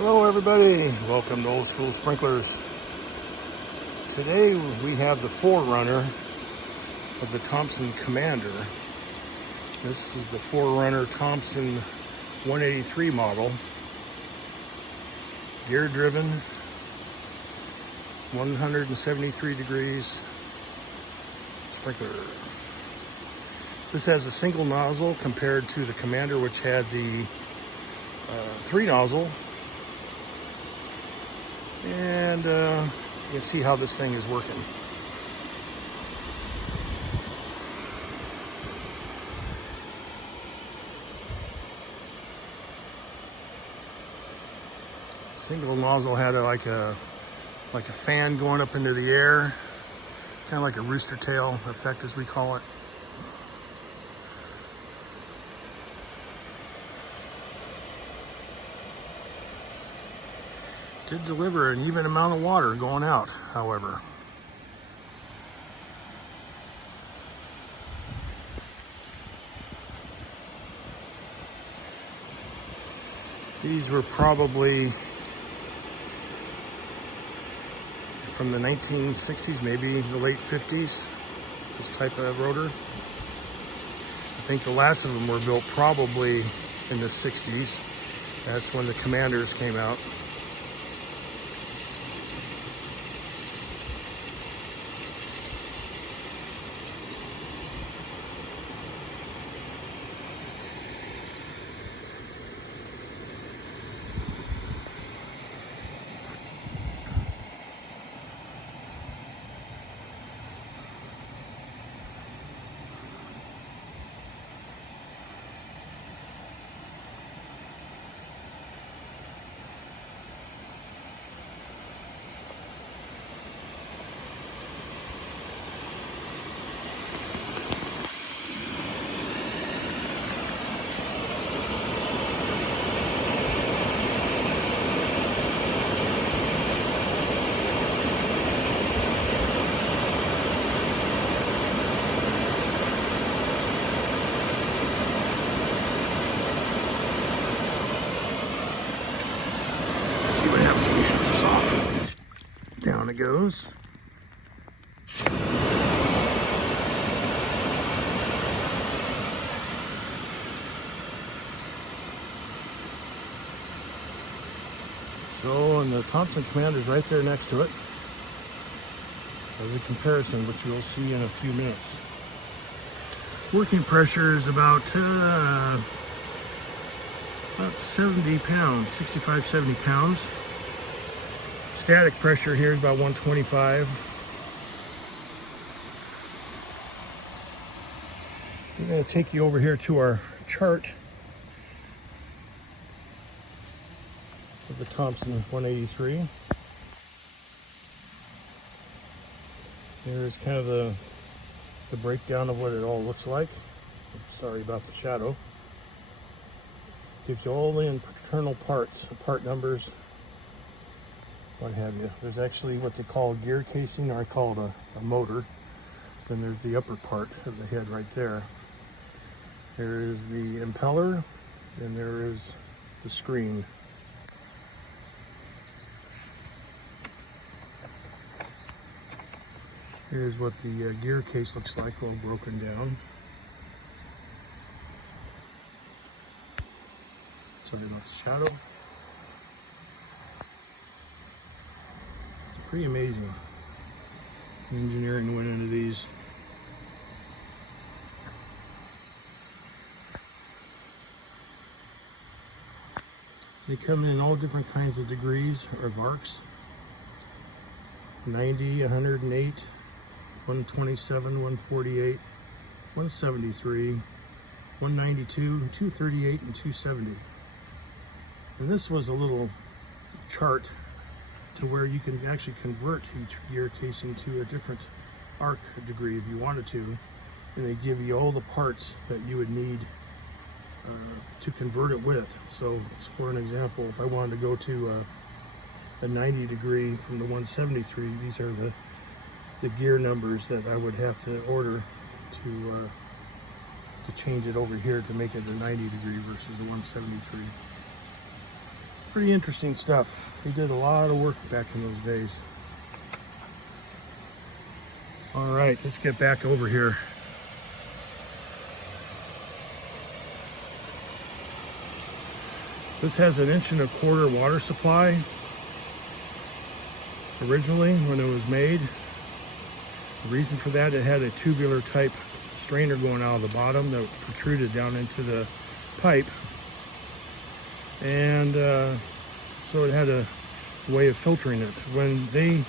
Hello everybody, welcome to Old School Sprinklers. Today we have the forerunner of the Thompson Commander. This is the forerunner Thompson 183 model. Gear driven, 173 degrees sprinkler. This has a single nozzle compared to the Commander, which had the 3 nozzle. And you can see how this thing is working. Single nozzle had like a fan going up into the air, kind of like a rooster tail effect, as we call it. Did deliver an even amount of water going out, however. These were probably from the 1960s, maybe the late 50s, this type of rotor. I think the last of them were built probably in the 60s. That's when the Commanders came out. Down it goes. So, and the Thompson Commander is right there next to it as a comparison, which you'll see in a few minutes. Working pressure is about 70 pounds, 65, 70 pounds. Static pressure here is about 125. I'm going to take you over here to our chart of the Thompson 183. Here's kind of the breakdown of what it all looks like. Sorry about the shadow. Gives you all the internal parts, part numbers, what have you. There's actually what they call a gear casing, or I call it a motor. Then there's the upper part of the head right there. There is the impeller, and there is the screen. Here's what the gear case looks like, all broken down. Sorry about the shadow. Pretty amazing. The engineering went into these. They come in all different kinds of degrees or arcs. 90, 108, 127, 148, 173, 192, 238, and 270. And this was a little chart to where you can actually convert each gear casing to a different arc degree if you wanted to, and they give you all the parts that you would need to convert it with. So for an example, if I wanted to go to a 90 degree from the 173, these are the gear numbers that I would have to order to change it over here to make it a 90 degree versus the 173. Pretty interesting stuff. He did a lot of work back in those days. All right, let's get back over here. This has an 1.25 inch water supply. Originally, when it was made, the reason for that, it had a tubular type strainer going out of the bottom that protruded down into the pipe. And so it had a way of filtering it. When they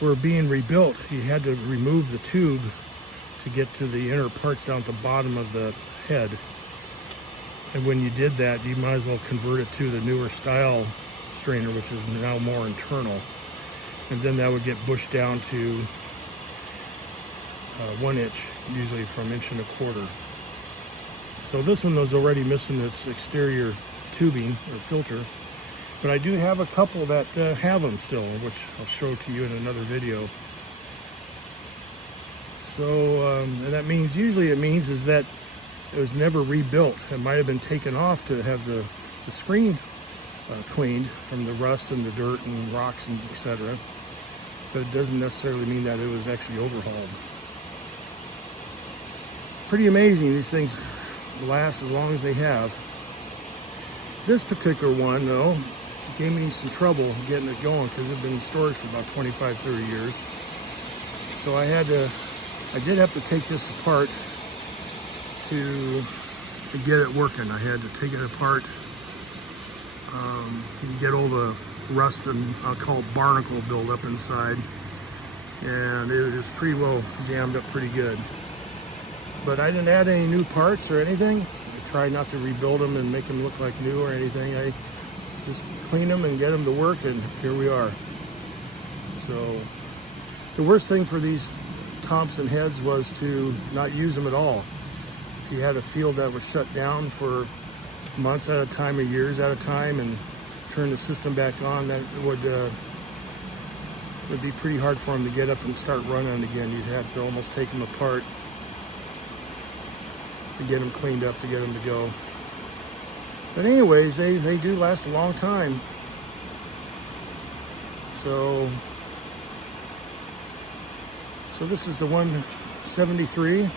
were being rebuilt, you had to remove the tube to get to the inner parts down at the bottom of the head. And when you did that, you might as well convert it to the newer style strainer, which is now more internal. And then that would get bushed down to 1 inch, usually from 1.25 inches. So this one was already missing its exterior tubing or filter, but I do have a couple that have them still, which I'll show to you in another video. So, and that means, usually it means is that it was never rebuilt. It might have been taken off to have the screen cleaned from the rust and the dirt and rocks and etc. But it doesn't necessarily mean that it was actually overhauled. Pretty amazing these things last as long as they have. This particular one, though, gave me some trouble getting it going because it had been in storage for about 25, 30 years. So I did have to take this apart to get it working. I had to take it apart. You can get all the rust and I'll call it barnacle buildup inside. And it was pretty well jammed up pretty good. But I didn't add any new parts or anything. I tried not to rebuild them and make them look like new or anything. I just clean them and get them to work, and here we are. So the worst thing for these Thompson heads was to not use them at all. If you had a field that was shut down for months at a time or years at a time and turn the system back on, that would be pretty hard for them to get up and start running again. You'd have to almost take them apart to get them cleaned up, to get them to go. But anyways, they do last a long time. So this is the 173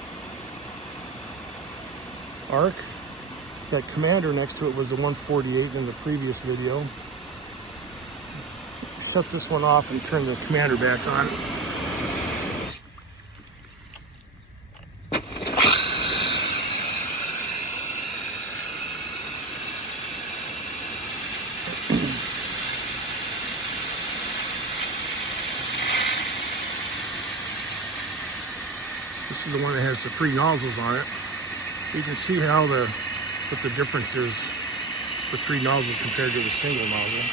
arc. That commander next to it was the 148 in the previous video. Shut this one off and turn the commander back on. This is the one that has the 3 nozzles on it. You can see how what the difference is for 3 nozzles compared to the single nozzle.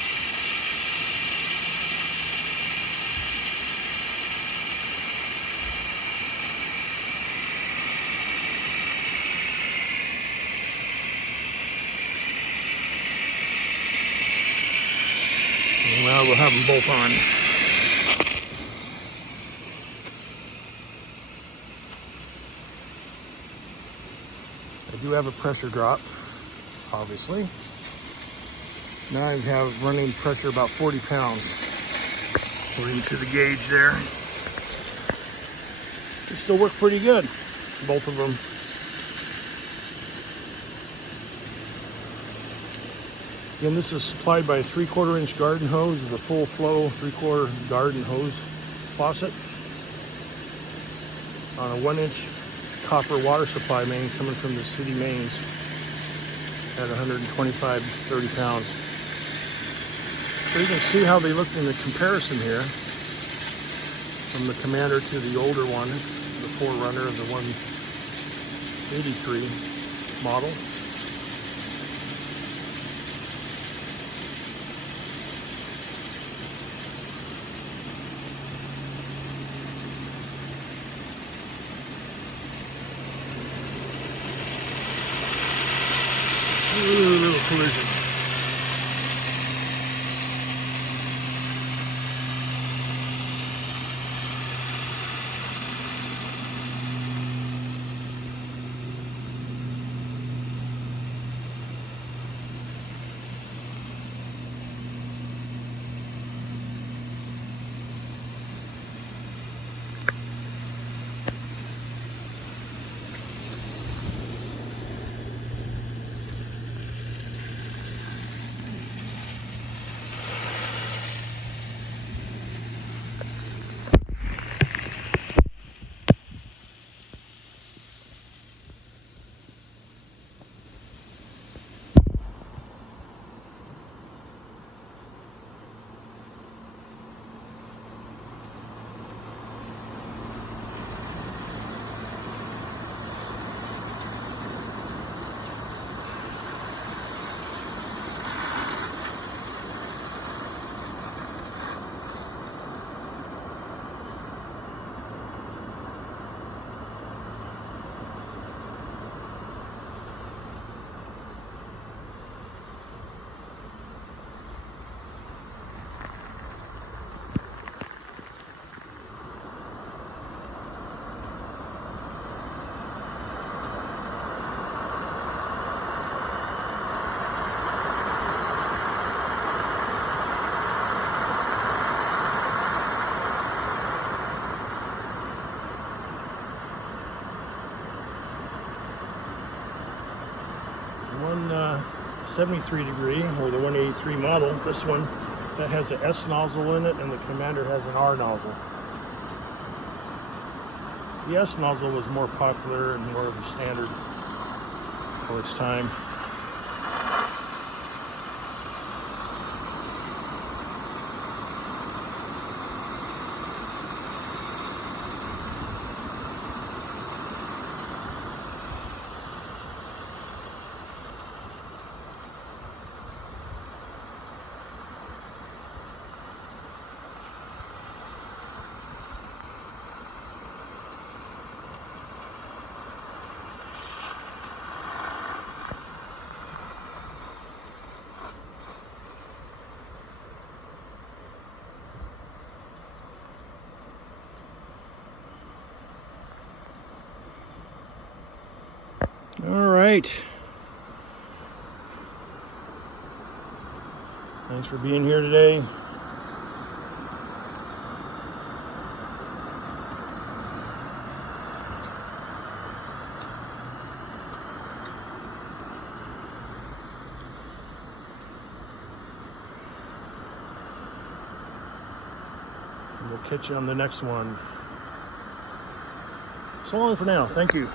Well, we'll have them both on. I do have a pressure drop, obviously. Now I have running pressure about 40 pounds, according to the gauge there. They still work pretty good, both of them. Again, this is supplied by a 3/4 inch garden hose with a full flow 3/4 garden hose faucet on a 1 inch copper water supply main coming from the city mains at 125, 30 pounds. So you can see how they look in the comparison here from the Commander to the older one, the Forerunner of the 183 model. Little collision. 73 degree, or the 183 model. This one that has an S nozzle in it, and the Commander has an R nozzle. The S nozzle was more popular and more of a standard for its time. All right. Thanks for being here today. We'll catch you on the next one. So long for now. Thank you.